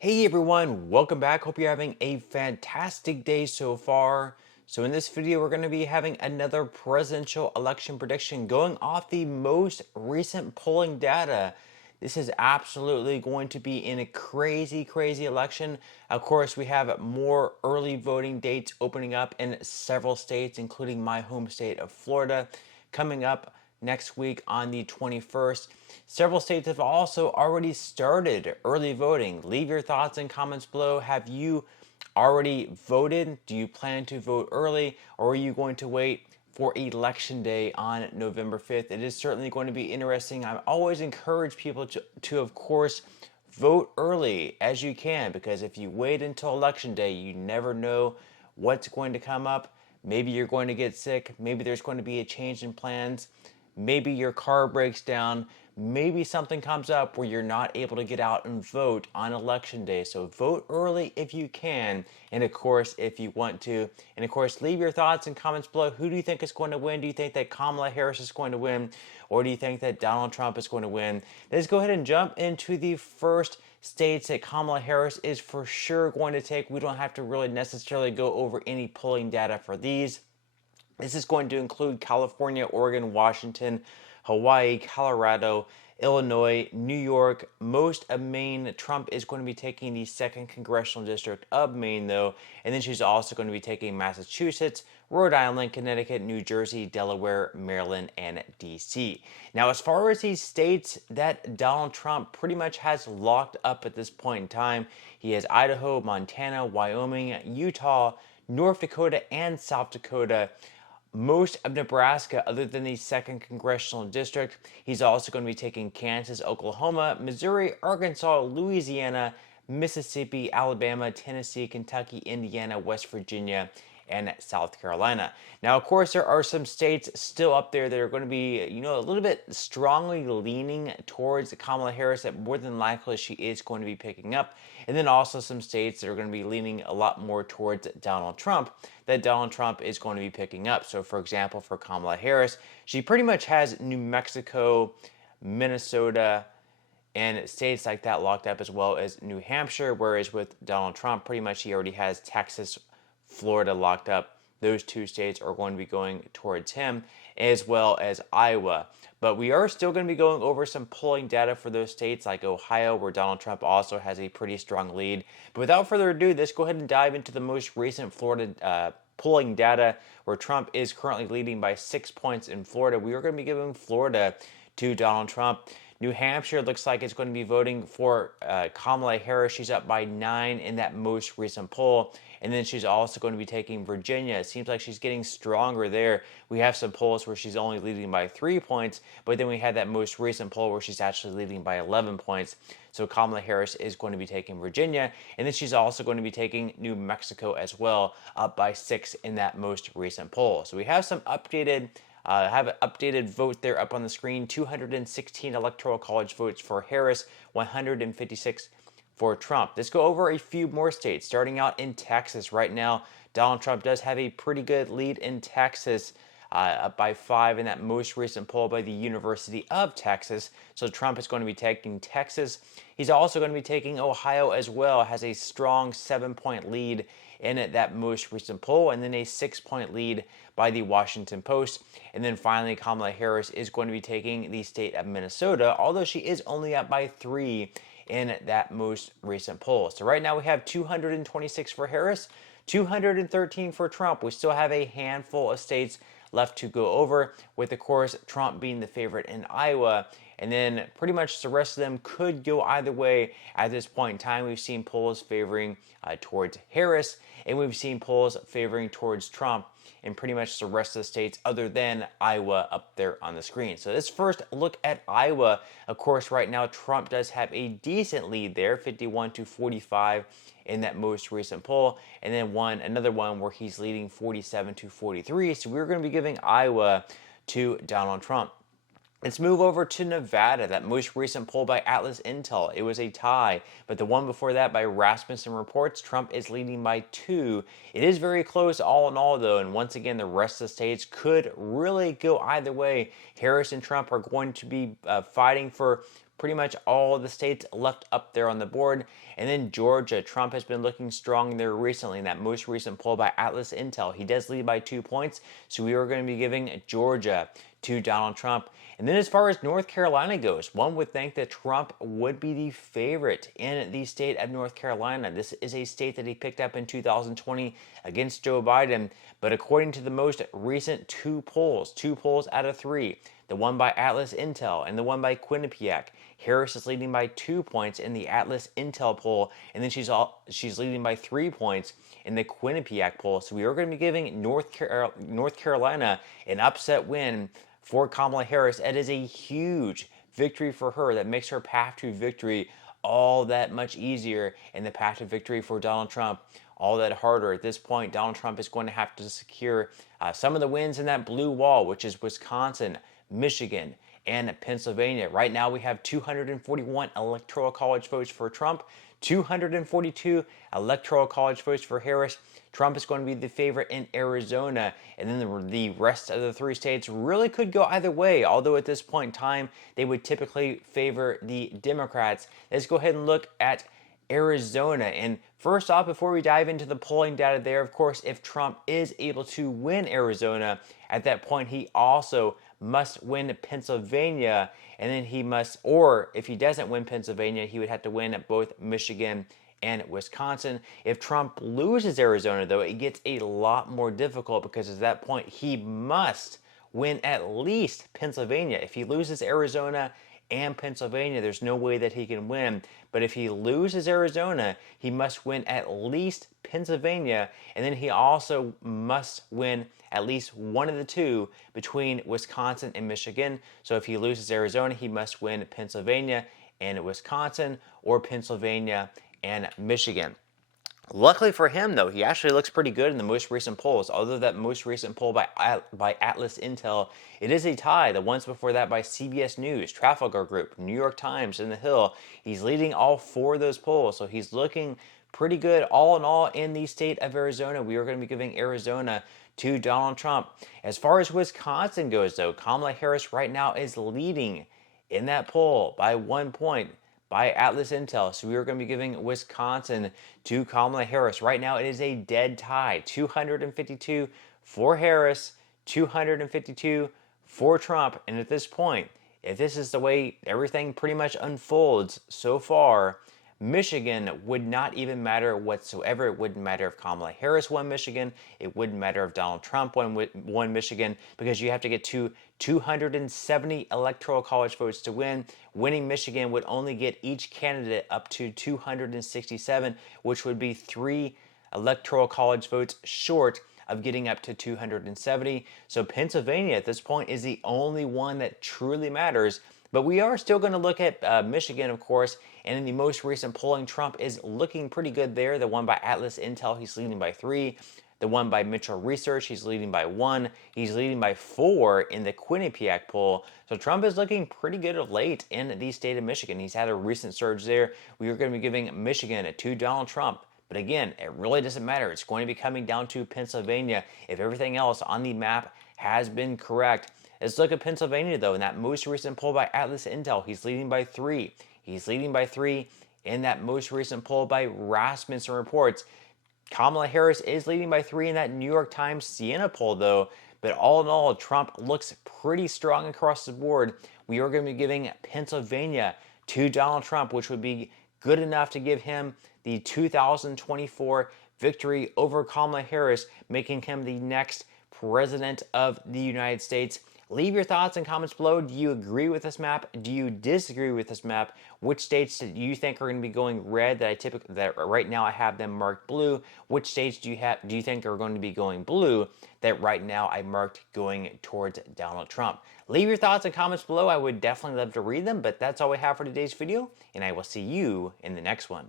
Hey everyone, welcome back. Hope you're having a fantastic day so far. So in this video, we're going to be having another presidential election prediction going off the most recent polling data. This is absolutely going to be in a crazy election. Of course, we have more early voting dates opening up in several states, including my home state of Florida, coming up next week on the 21st. Several states have also already started early voting. Leave your thoughts and comments below. Have you already voted? Do you plan to vote early, or are you going to wait for Election Day on November 5th? It is certainly going to be interesting. I always encourage people to of course, vote early as you can, because if you wait until Election Day, you never know what's going to come up. Maybe you're going to get sick. Maybe there's going to be a change in plans. Maybe your car breaks down. Maybe something comes up where you're not able to get out and vote on election day. So vote early if you can, and of course, if you want to. And of course, leave your thoughts and comments below. Who do you think is going to win? Do you think that Kamala Harris is going to win? Or do you think that Donald Trump is going to win? Let's go ahead and jump into the first states that Kamala Harris is for sure going to take. We don't have to really necessarily go over any polling data for these. This is going to include California, Oregon, Washington, Hawaii, Colorado, Illinois, New York, most of Maine. Trump is going to be taking the 2nd Congressional District of Maine, though, and then she's also going to be taking Massachusetts, Rhode Island, Connecticut, New Jersey, Delaware, Maryland, and DC. Now, as far as these states that Donald Trump pretty much has locked up at this point in time, he has Idaho, Montana, Wyoming, Utah, North Dakota, and South Dakota, most of Nebraska, other than the 2nd Congressional District. He's also going to be taking Kansas, Oklahoma, Missouri, Arkansas, Louisiana, Mississippi, Alabama, Tennessee, Kentucky, Indiana, West Virginia, and South Carolina. Now, of course, there are some states still up there that are going to be, a little bit strongly leaning towards Kamala Harris, that more than likely she is going to be picking up. And then also some states that are going to be leaning a lot more towards Donald Trump, that Donald Trump is going to be picking up. So, for example, for Kamala Harris, she pretty much has New Mexico, Minnesota, and states like that locked up, as well as New Hampshire, whereas with Donald Trump, pretty much he already has Texas, Florida locked up. Those two states are going to be going towards him, as well as Iowa. But we are still going to be going over some polling data for those states like Ohio, where Donald Trump also has a pretty strong lead. But without further ado, let's go ahead and dive into the most recent Florida polling data, where Trump is currently leading by 6 points in Florida. We are going to be giving Florida to Donald Trump. New Hampshire looks like it's going to be voting for Kamala Harris. She's up by 9 in that most recent poll. And then she's also going to be taking Virginia. It seems like she's getting stronger there. We have some polls where she's only leading by 3 points, but then we had that most recent poll where she's actually leading by 11 points. So Kamala Harris is going to be taking Virginia, and then she's also going to be taking New Mexico as well, up by 6 in that most recent poll. So we have some updated have an updated vote there up on the screen. 216 Electoral College votes for Harris, 156 for Trump. Let's go over a few more states, starting out in Texas. Right now, Donald Trump does have a pretty good lead in Texas, up by 5 in that most recent poll by the University of Texas. So Trump is going to be taking Texas. He's also going to be taking Ohio as well. Has a strong 7-point lead in that most recent poll, and then a 6-point lead by the Washington Post. And then finally, Kamala Harris is going to be taking the state of Minnesota, although she is only up by 3 in that most recent poll. So right now we have 226 for Harris, 213 for Trump. We still have a handful of states left to go over, with, of course, Trump being the favorite in Iowa. And then pretty much the rest of them could go either way at this point in time. We've seen polls favoring towards Harris, and we've seen polls favoring towards Trump in pretty much the rest of the states other than Iowa up there on the screen. So let's first look at Iowa. Of course, right now Trump does have a decent lead there, 51-45 in that most recent poll, and then another one where he's leading 47-43. So we're going to be giving Iowa to Donald Trump. Let's move over to Nevada, that most recent poll by Atlas Intel. It was a tie, but the one before that by Rasmussen Reports, Trump is leading by 2. It is very close all in all, though, and once again, the rest of the states could really go either way. Harris and Trump are going to be fighting for pretty much all the states left up there on the board. And then Georgia, Trump has been looking strong there recently in that most recent poll by Atlas Intel. He does lead by 2 points, so we are going to be giving Georgia to Donald Trump. And then as far as North Carolina goes, one would think that Trump would be the favorite in the state of North Carolina. This is a state that he picked up in 2020 against Joe Biden. But according to the most recent two polls out of three, the one by Atlas Intel and the one by Quinnipiac, Harris is leading by 2 points in the Atlas Intel poll, and then she's leading by 3 points in the Quinnipiac poll. So we are going to be giving North Carolina an upset win for Kamala Harris. It is a huge victory for her that makes her path to victory all that much easier, and the path to victory for Donald Trump all that harder. At this point, Donald Trump is going to have to secure some of the wins in that blue wall, which is Wisconsin, Michigan, and Pennsylvania. Right now, we have 241 Electoral College votes for Trump, 242 Electoral College votes for Harris. Trump is going to be the favorite in Arizona, and then the rest of the three states really could go either way, although at this point in time, they would typically favor the Democrats. Let's go ahead and look at Arizona. And first off, before we dive into the polling data there, of course, if Trump is able to win Arizona, at that point, he also must win Pennsylvania, and then he must, or if he doesn't win Pennsylvania, he would have to win both Michigan and Wisconsin. If Trump loses Arizona, though, it gets a lot more difficult because at that point, he must win at least Pennsylvania. If he loses Arizona and Pennsylvania, there's no way that he can win. But if he loses Arizona, he must win at least Pennsylvania, and then he also must win at least one of the two between Wisconsin and Michigan. So if he loses Arizona, he must win Pennsylvania and Wisconsin, or Pennsylvania and Michigan. Luckily for him, though, he actually looks pretty good in the most recent polls. Although that most recent poll by Atlas Intel, it is a tie. The ones before that by CBS News, Trafalgar Group, New York Times, and The Hill. He's leading all four of those polls, so he's looking pretty good all in all in the state of Arizona. We are going to be giving Arizona to Donald Trump. As far as Wisconsin goes, though, Kamala Harris right now is leading in that poll by 1 point by Atlas Intel. So we are going to be giving Wisconsin to Kamala Harris. Right now, it is a dead tie. 252 for Harris, 252 for Trump. And at this point, if this is the way everything pretty much unfolds so far, Michigan would not even matter whatsoever. It wouldn't matter if Kamala Harris won Michigan. It wouldn't matter if Donald Trump won Michigan, because you have to get to 270 electoral college votes to win. Winning Michigan would only get each candidate up to 267, which would be 3 electoral college votes short of getting up to 270. So Pennsylvania at this point is the only one that truly matters. But we are still going to look at Michigan, of course, and in the most recent polling, Trump is looking pretty good there. The one by Atlas Intel, he's leading by 3. The one by Mitchell Research, he's leading by 1. He's leading by 4 in the Quinnipiac poll. So Trump is looking pretty good of late in the state of Michigan. He's had a recent surge there. We are going to be giving Michigan to Donald Trump. But again, it really doesn't matter. It's going to be coming down to Pennsylvania if everything else on the map has been correct. Let's look at Pennsylvania, though. In that most recent poll by Atlas Intel, he's leading by 3. He's leading by 3 in that most recent poll by Rasmussen Reports. Kamala Harris is leading by 3 in that New York Times Siena poll, though. But all in all, Trump looks pretty strong across the board. We are going to be giving Pennsylvania to Donald Trump, which would be good enough to give him the 2024 victory over Kamala Harris, making him the next president of the United States. Leave your thoughts and comments below. Do you agree with this map? Do you disagree with this map? Which states do you think are going to be going red that right now I have them marked blue? Which states do you think are going to be going blue that right now I marked going towards Donald Trump? Leave your thoughts and comments below. I would definitely love to read them, but that's all we have for today's video, and I will see you in the next one.